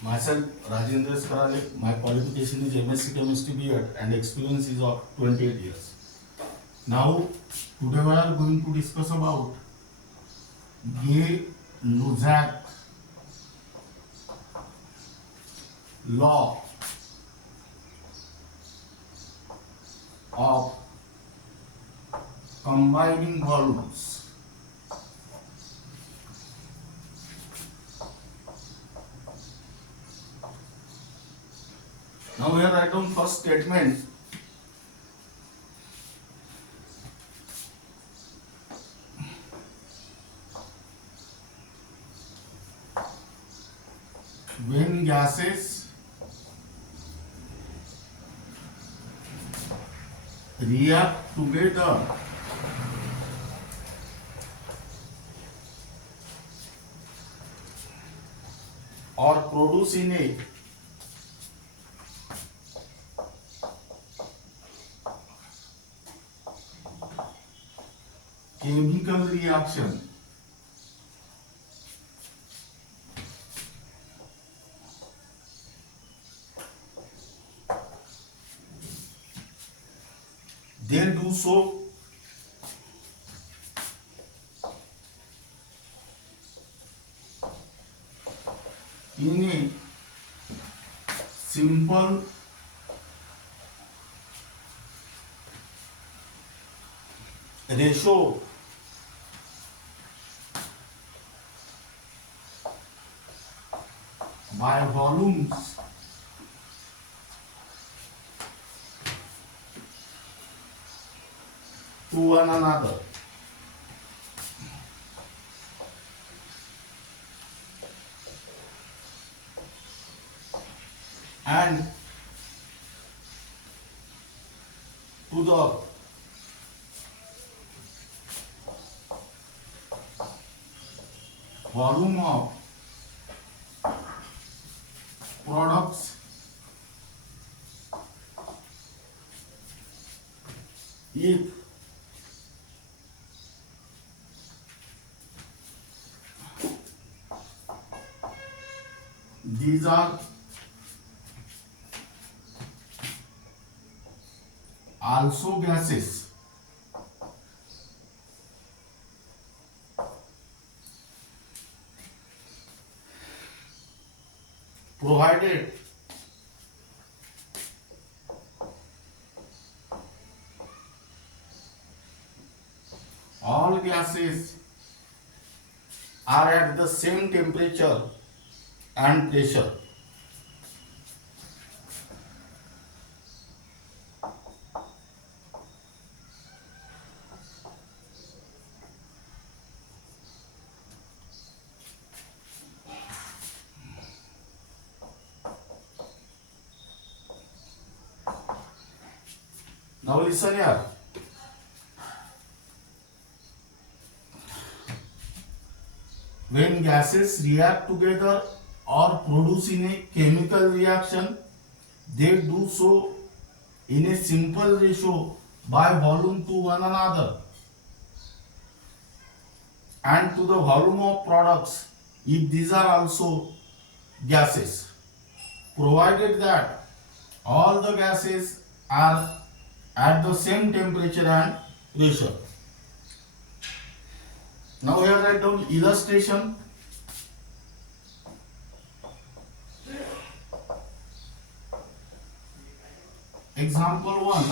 Myself, Rajendra Skarale. My qualification is MSc Chemistry B.Ed and experience is of 28 years. Now, today we are going to discuss about Gay-Lussac law of combining volumes. Now here write down first statement. When gases react together or produce in a chemical reaction, they do so in a simple ratio by volumes to one another. And to the volume of products if these are also gases provided all gases are at the same temperature and pressure. Now listen here. When gases react together or produce in a chemical reaction, they do so in a simple ratio by volume to one another and to the volume of products if these are also gases, provided that all the gases are at the same temperature and pressure. Now here write down illustration. Example 1.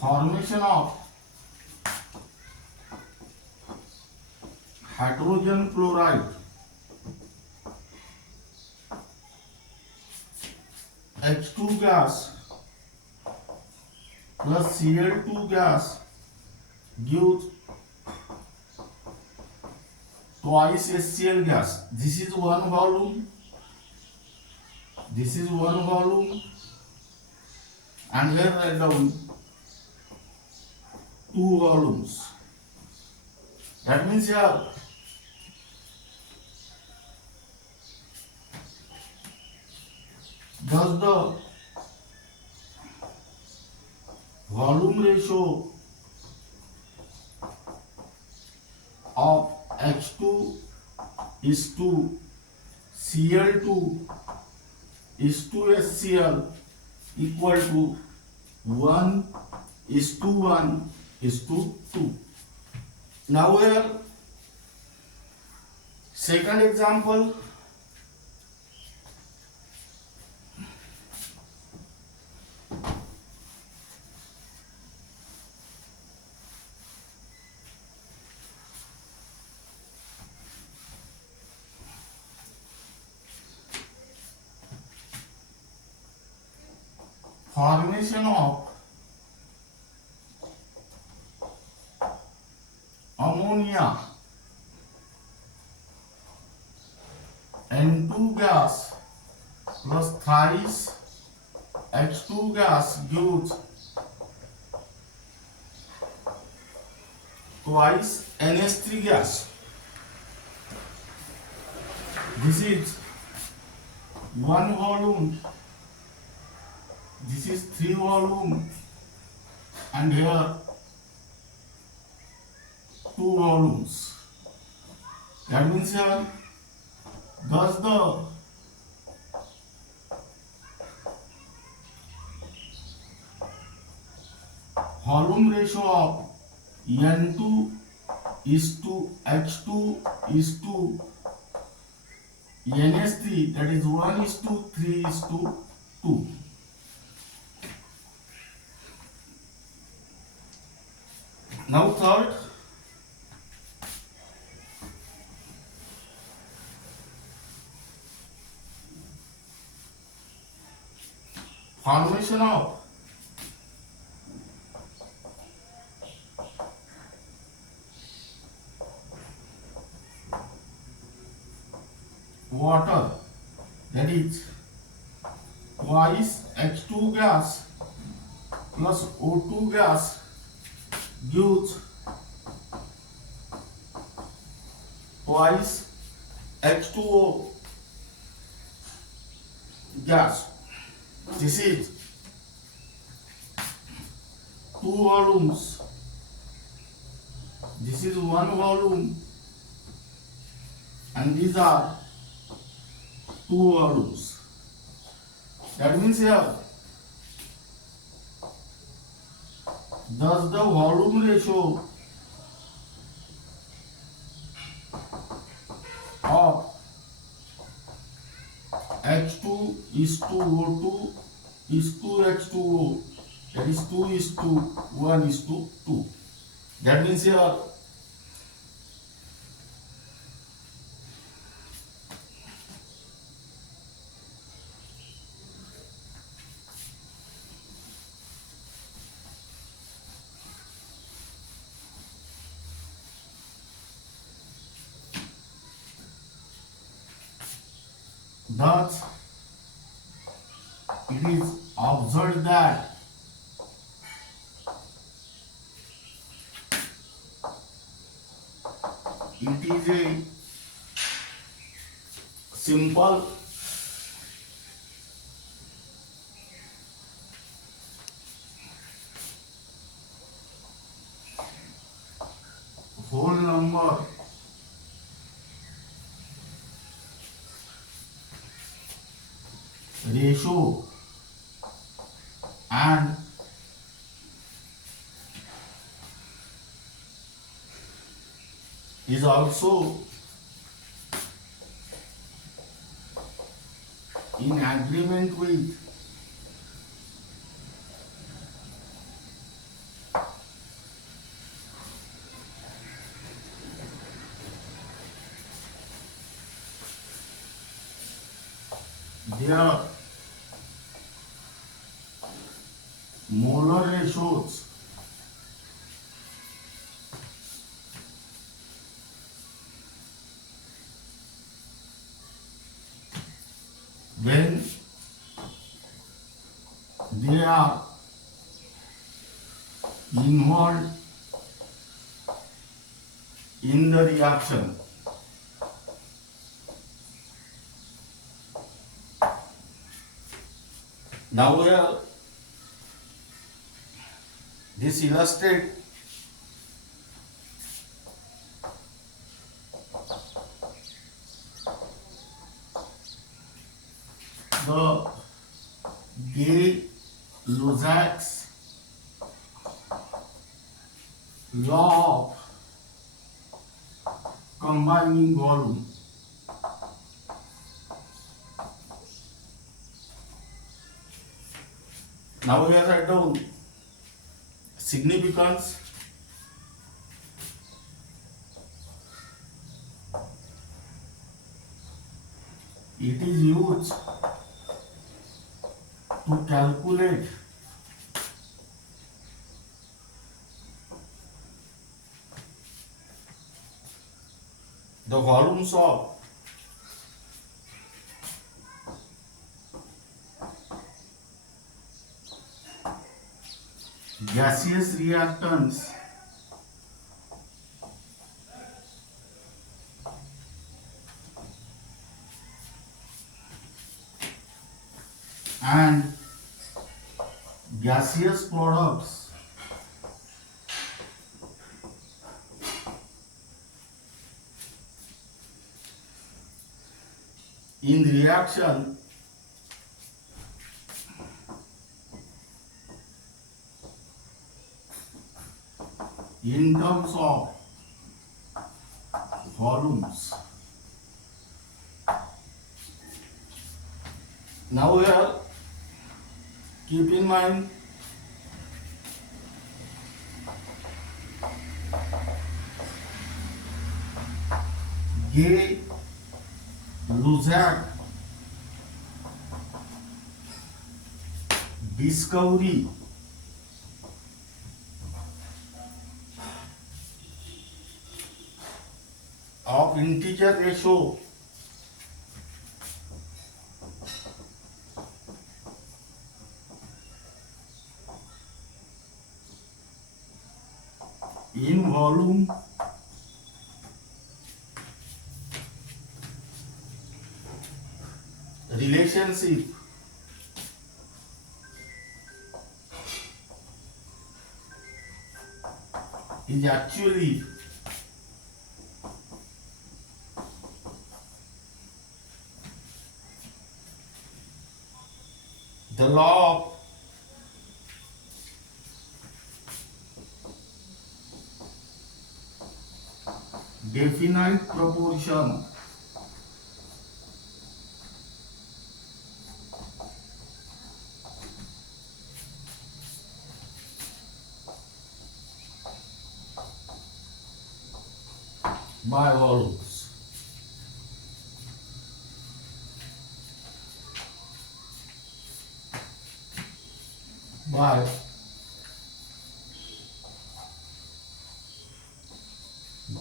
Formation of hydrogen chloride H2 gas plus Cl2 gas gives twice HCl gas. This is one volume. This is one volume. And here write down two volumes. That means here thus the volume ratio of H2 is to Cl2 is to HCl equal to 1 is to 1 is to 2. Now here second example, formation of ammonia N2 gas plus thrice H2 gas gives twice NH3 gas. This is one volume, this is 3 volume, and here 2 volumes. That means here, thus the volume ratio of N2 is to H2 is to NH3, that is 1 is to 3 is to 2. Now third, formation of water, that is twice H2 gas plus O2 gas gives twice H2O gas. This is 2 volumes, this is 1 volume, and these are 2 volumes. That means here, thus the volume ratio of H2 is to O2 is to H2O, that is 2 is to 1 is to 2. That means here thus it is observed that it is a simple whole number ratio and is also in agreement with their molar ratios when they are involved in the reaction. Now here this illustrates the Gay-Lussac's law of combining volume. Now here write down significance. It is used to calculate the volumes of gaseous reactants and gaseous products in reaction in terms of volumes. Now here keep in mind Gay-Lussac discovery of integer ratio in volume relationship is actually the law of definite proportion by volumes. By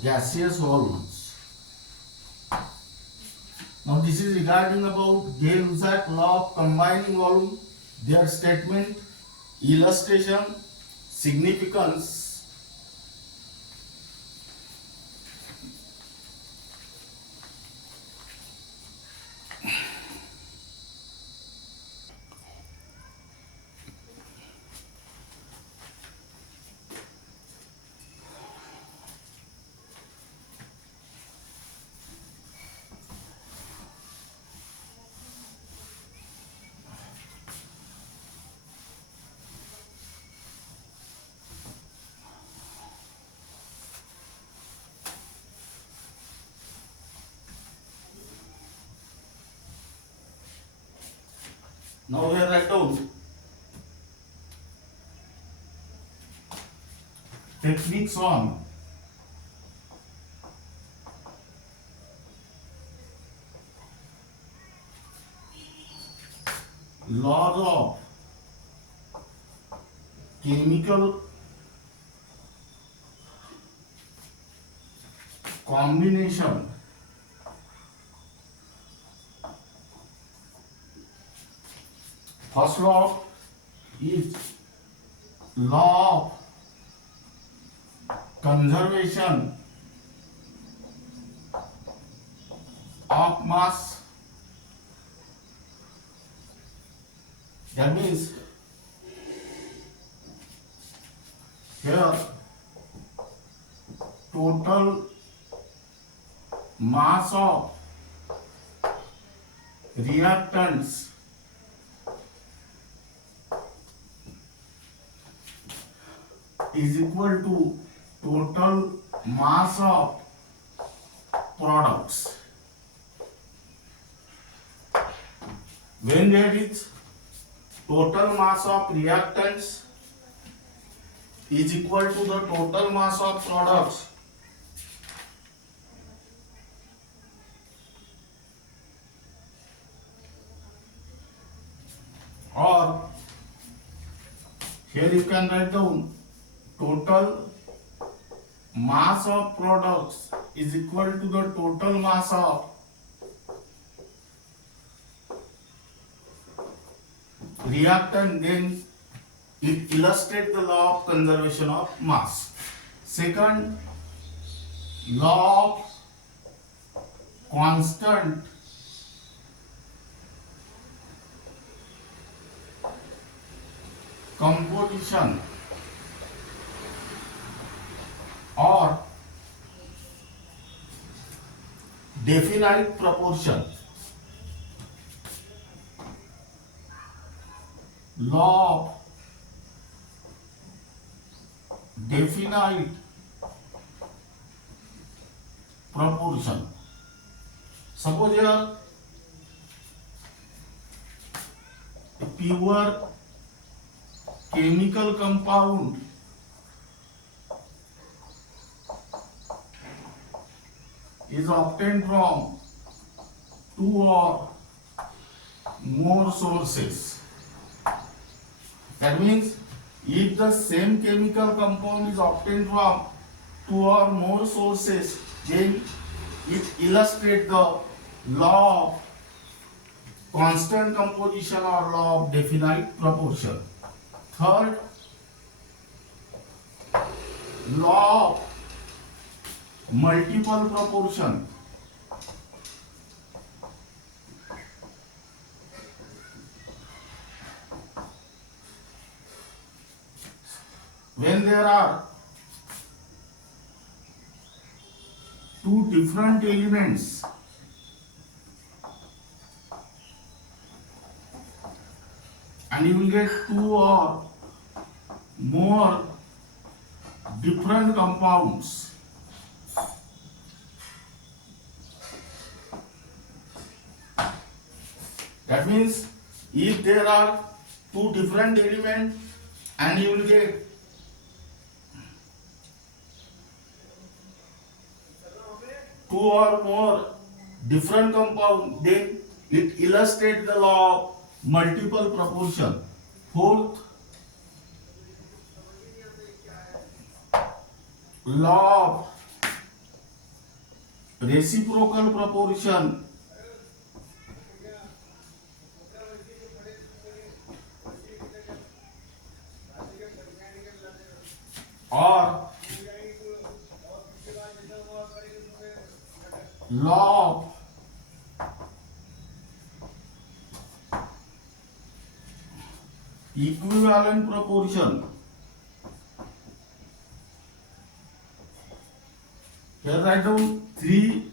gaseous volumes. Now this is regarding about Gay-Lussac law of combining volume, their statement, illustration, significance. Now here write down techniques on laws of chemical combination First law is law of conservation of mass. That means here total mass of reactants is equal to total mass of products. When there is total mass of reactants is equal to the total mass of products, or here you can write down total mass of products is equal to the total mass of reactant, then it illustrates the law of conservation of mass. Second, law of constant composition or definite proportion. Law of definite proportion. Suppose here a pure chemical compound is obtained from two or more sources. That means if the same chemical compound is obtained from two or more sources, then it illustrates the law of constant composition or law of definite proportion. Third, law of multiple proportion. When there are two different elements and you will get two or more different compounds, that means if there are two different elements and you will get two or more different compound, then it illustrates the law of multiple proportion. Fourth, law of reciprocal proportion or law of equivalent proportion. Here write down three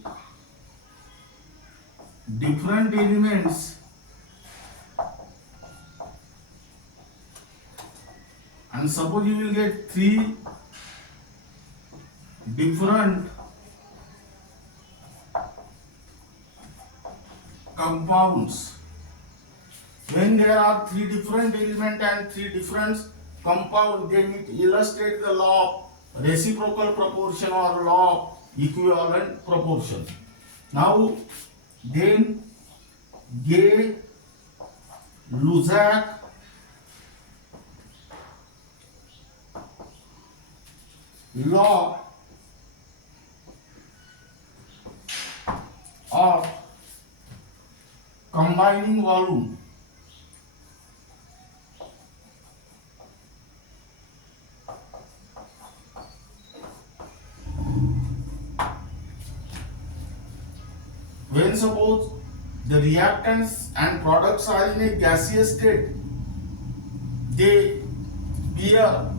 different elements and suppose you will get three different compounds. When there are three different elements and three different compounds, then it illustrates the law of reciprocal proportion or law of equivalent proportion. Now, then Gay, Lussac, law of combining volume. When suppose the reactants and products are in a gaseous state, they bear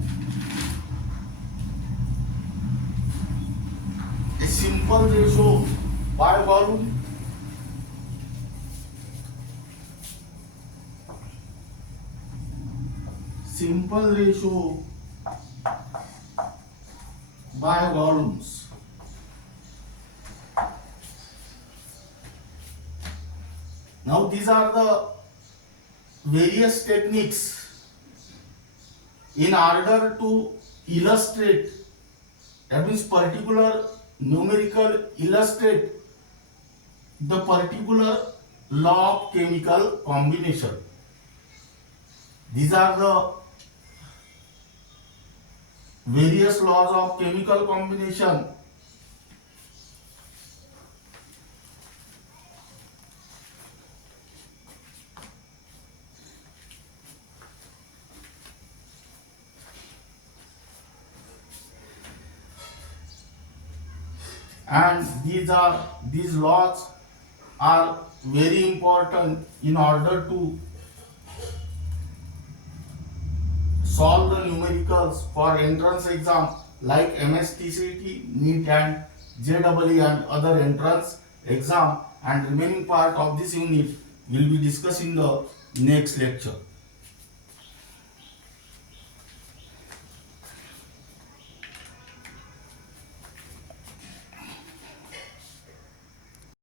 a simple ratio by volume. Simple ratio by volumes. Now these are the various techniques in order to illustrate, that means particular numerical illustrate the particular law of chemical combination. These are the various laws of chemical combination. And these laws are very important in order to solve the numericals for entrance exam like MSTCT, NEET and JEE and other entrance exam, and remaining part of this unit will be discussed in the next lecture.